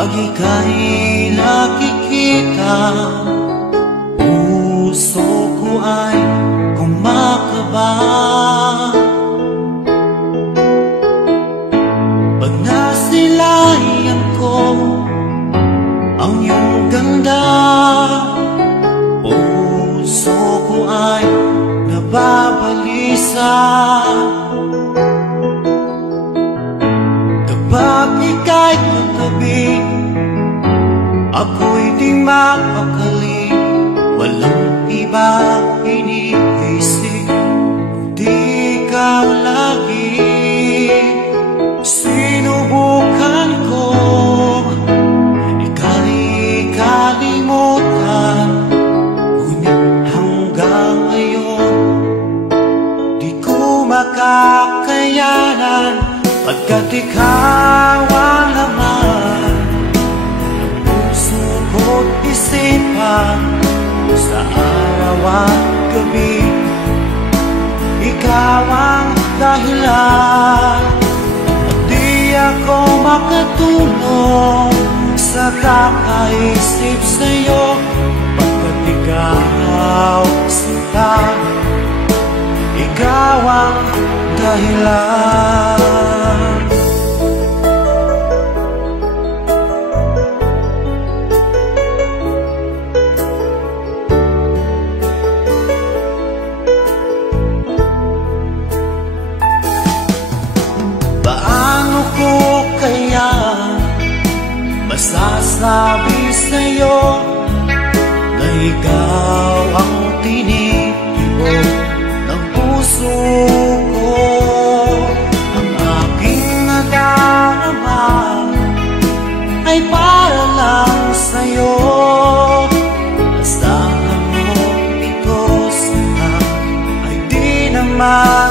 Pag ika'y nakikita, puso ko ay kumakaba. Pag nasilayan ko ang iyong ganda, puso ko ay nababalisa. Kapag ika'y katabi, ako'y di mapakali. Walang iba iniisip, kundi ikaw lagi. Sinubukan ko ika'y kalimutan, ngunit hanggang ngayon di ko makakayanan. Pagkat ikaw ang laman ng puso ko't isipan, sa araw at gabi, ikaw ang dahilan. At di ako makatulog sa kakaisip sa'yo, pagkat ikaw sinta, ikaw ang dahilan. Paano ko kaya masasabi sa'yo na ikaw ang tinitibok ng puso ko? Ang aking nadarama ay para lang sa'yo. Asahan mo ito sana ay di naman